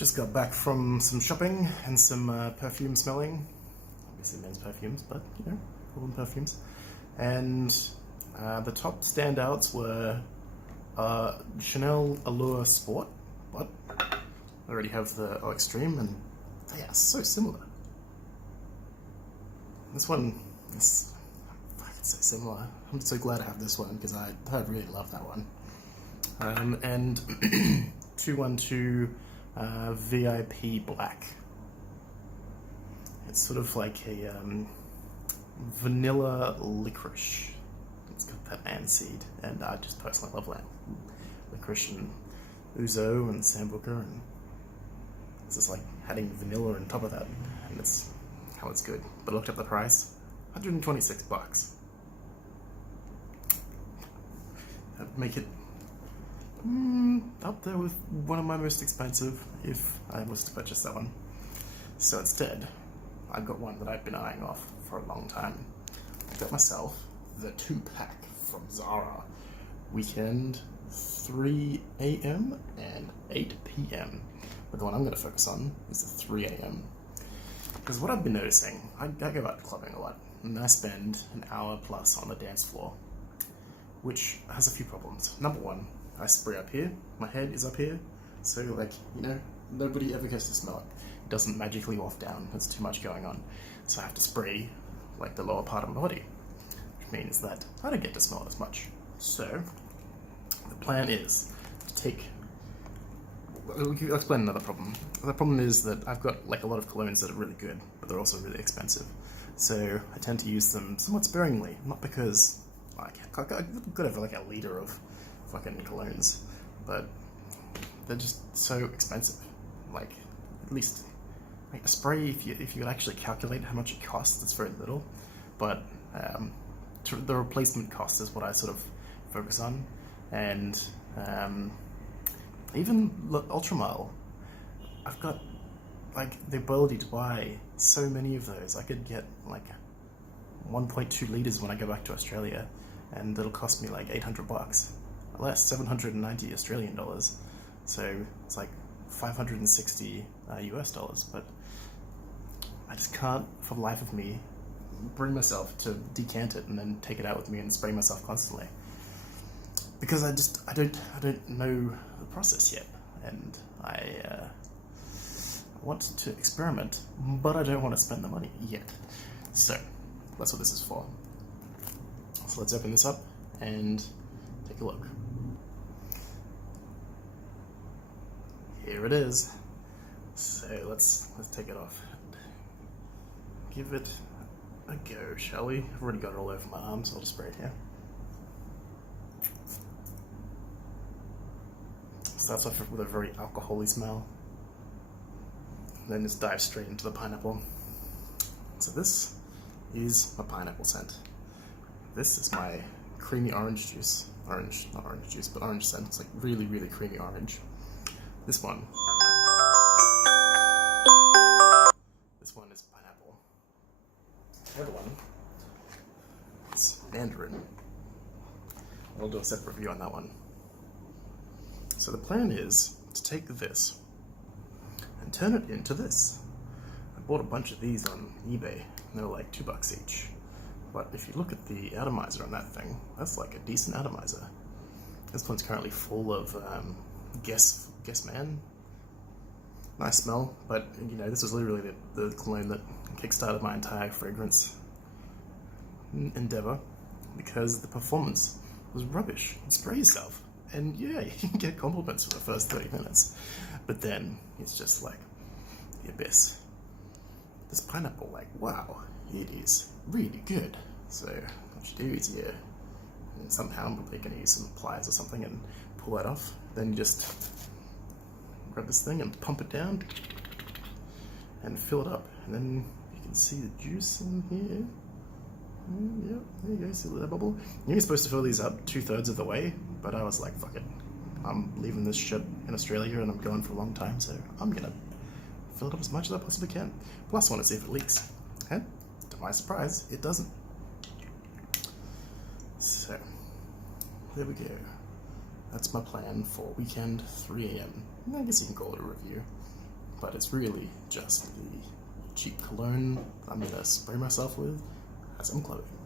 Just got back from some shopping and some perfume smelling. Obviously men's perfumes, but you know, call them perfumes. And the top standouts were Chanel Allure Sport. What? I already have the Extreme, and they are so similar. This one is so similar. I'm so glad I have this one because I really love that one. And 212 VIP Black. It's sort of like a vanilla licorice. It's got that aniseed, and I just personally love that. Licorice and ouzo and sambuca, and it's just like adding vanilla on top of that, and it's how it's good. But I looked up the price, $126. That'd make it up there with one of my most expensive if I was to purchase that one. So instead, I've got one that I've been eyeing off for a long time. I got myself the 2-pack from Zara. Weekend 3 a.m. and 8 p.m. But the one I'm going to focus on is the 3 a.m. Because what I've been noticing, I go out clubbing a lot, and I spend an hour plus on the dance floor, which has a few problems. Number one, I spray up here, my head is up here, so like, you know, nobody ever gets to smell it. It doesn't magically waft down, there's too much going on. So I have to spray like the lower part of my body, which means that I don't get to smell it as much. So the plan is to take, I'll explain another problem. The problem is that I've got like a lot of colognes that are really good, but they're also really expensive. So I tend to use them somewhat sparingly, not because like I've got over like a liter of fucking colognes, but they're just so expensive. Like, at least like a spray, if you could actually calculate how much it costs, it's very little. But the replacement cost is what I sort of focus on, and even Ultramile, I've got like the ability to buy so many of those. I could get like 1.2 liters when I go back to Australia, and it'll cost me like $800. Less, 790 Australian dollars. So it's like 560 US dollars. But I just can't, for the life of me, bring myself to decant it and then take it out with me and spray myself constantly. Because I don't know the process yet, and I want to experiment, but I don't want to spend the money yet. So that's what this is for. So let's open this up and take a look. Here it is. So let's take it off and give it a go, shall we? I've already got it all over my arms, so I'll just spray it here. Starts off with a very alcohol-y smell, and then just dive straight into the pineapple. So this is my pineapple scent. This is my creamy orange juice. Orange, not orange juice, but orange scent. It's like really, really creamy orange. This one is pineapple. The other one is mandarin. I'll do a separate review on that one. So the plan is to take this and turn it into this. I bought a bunch of these on eBay, and they were like $2 each. But if you look at the atomizer on that thing, that's like a decent atomizer. This one's currently full of Guess Man. Nice smell, but you know, this was literally the cologne that kickstarted my entire fragrance endeavor, because the performance was rubbish. You spray yourself, and yeah, you can get compliments for the first 30 minutes, but then it's just like the abyss. This pineapple, like, wow, it is really good. So what you do is you somehow, I'm probably going to use some pliers or something and pull that off. Then you just grab this thing and pump it down and fill it up, and then you can see the juice in here. Yep, there you go, see that bubble? You're supposed to fill these up 2/3 of the way, but I was like, fuck it, I'm leaving this shit in Australia and I'm going for a long time, so I'm gonna fill it up as much as I possibly can. Plus I want to see if it leaks, and to my surprise, it doesn't. So there we go. That's my plan for weekend 3 a.m. I guess you can call it a review. but it's really just the cheap cologne I'm gonna spray myself with as I'm clothing.